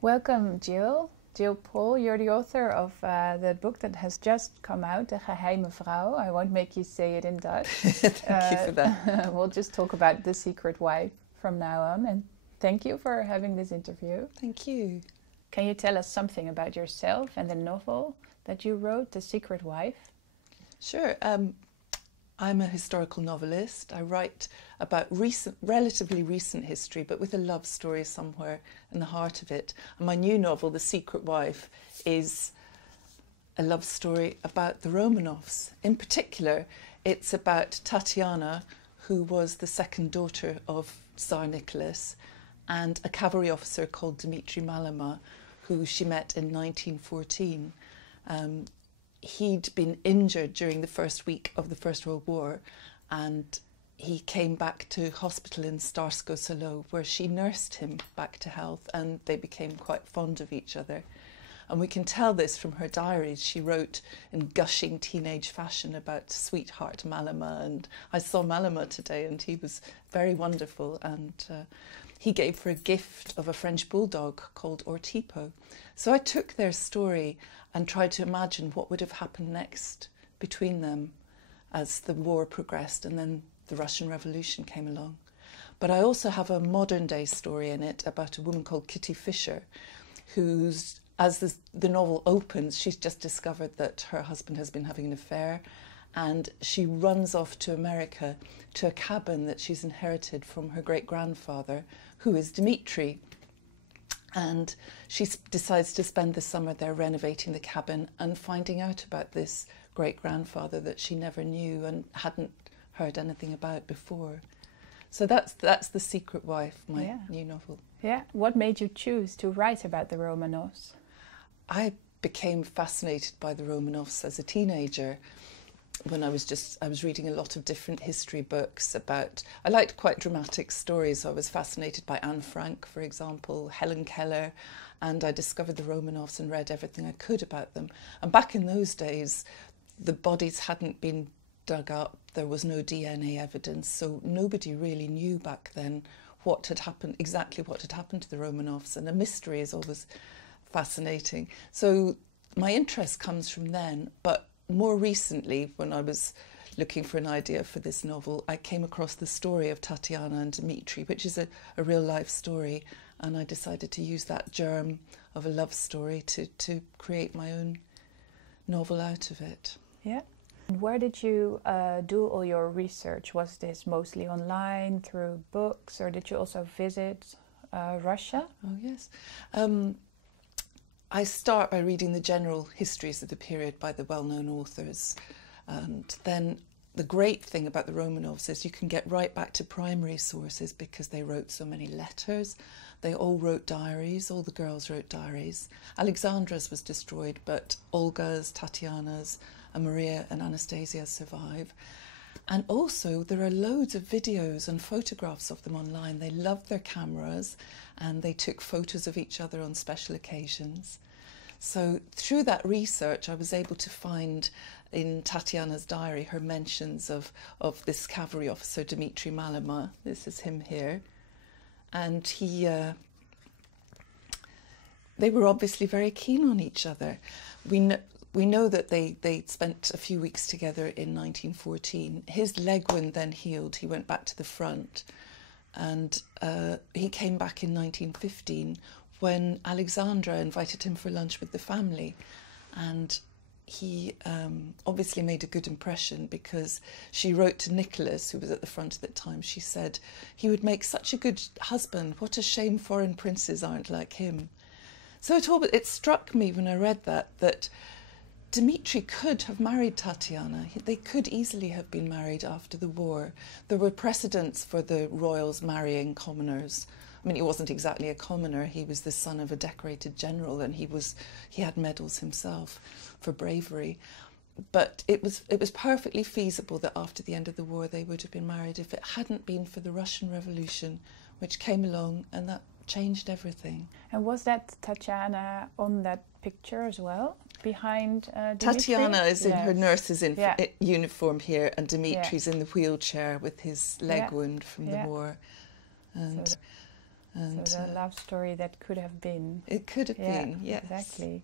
Welcome, Gill. Gill Paul, you're the author of the book that has just come out, The Geheime Vrouw. I won't make you say it in Dutch. Thank you for that. We'll just talk about the secret wife from now on. And thank you for having this interview. Thank you. Can you tell us something about yourself and the novel that you wrote, The Secret Wife? Sure. I'm a historical novelist. I write about relatively recent history, but with a love story somewhere in the heart of it. And my new novel, The Secret Wife, is a love story about the Romanovs. In particular, it's about Tatiana, who was the second daughter of Tsaar Nicolaas, and a cavalry officer called Dmitri, who she met in 1914. He'd been injured during the first week of the First World War, and he came back to hospital in Starsko Selo, where she nursed him back to health, and they became quite fond of each other. And we can tell this from her diaries. She wrote in gushing teenage fashion about sweetheart Malama, and I saw Malama today, and he was very wonderful, and he gave her a gift of a French bulldog called Ortipo. So I took their story and tried to imagine what would have happened next between them as the war progressed and then the Russian Revolution came along. But I also have a modern day story in it about a woman called Kitty Fisher, who's, as the novel opens, she's just discovered that her husband has been having an affair, and she runs off to America to a cabin that she's inherited from her great-grandfather, who is Dmitri. And she decides to spend the summer there renovating the cabin and finding out about this great-grandfather that she never knew and hadn't heard anything about before. So that's The Secret Wife, my new novel. Yeah. What made you choose to write about the Romanovs? I became fascinated by the Romanovs as a teenager. When I was reading a lot of different history books I liked quite dramatic stories. So I was fascinated by Anne Frank, for example, Helen Keller, and I discovered the Romanovs and read everything I could about them. And back in those days, the bodies hadn't been dug up, there was no DNA evidence, so nobody really knew back then exactly what had happened to the Romanovs, and a mystery is always fascinating. So my interest comes from then, but more recently, when I was looking for an idea for this novel, I came across the story of Tatiana and Dmitri, which is a real life story, and I decided to use that germ of a love story to create my own novel out of it. Yeah. And where did you do all your research? Was this mostly online, through books, or did you also visit Russia? Oh, yes. I start by reading the general histories of the period by the well-known authors. And then the great thing about the Romanovs is you can get right back to primary sources because they wrote so many letters. They all wrote diaries, all the girls wrote diaries. Alexandra's was destroyed, but Olga's, Tatiana's, and Maria and Anastasia survive. And also there are loads of videos and photographs of them online. They loved their cameras and they took photos of each other on special occasions. So through that research I was able to find in Tatiana's diary her mentions of this cavalry officer Dmitri Malama. This is him here. And they were obviously very keen on each other. We know that they spent a few weeks together in 1914. His leg wound then healed. He went back to the front, and he came back in 1915 when Alexandra invited him for lunch with the family, and he obviously made a good impression because she wrote to Nicholas, who was at the front at the time. She said, "He would make such a good husband. What a shame foreign princes aren't like him." So it struck me when I read that Dmitri could have married Tatiana. They could easily have been married after the war. There were precedents for the royals marrying commoners. I mean, he wasn't exactly a commoner. He was the son of a decorated general, and he had medals himself for bravery. But it was perfectly feasible that after the end of the war they would have been married if it hadn't been for the Russian Revolution, which came along, and that changed everything. And was that Tatjana on that picture as well, behind Dmitri? Tatiana is in her nurse's uniform here, and Dimitri's in the wheelchair with his leg wound from the war. And And so the love story that could have been. it could have been, yes. Exactly.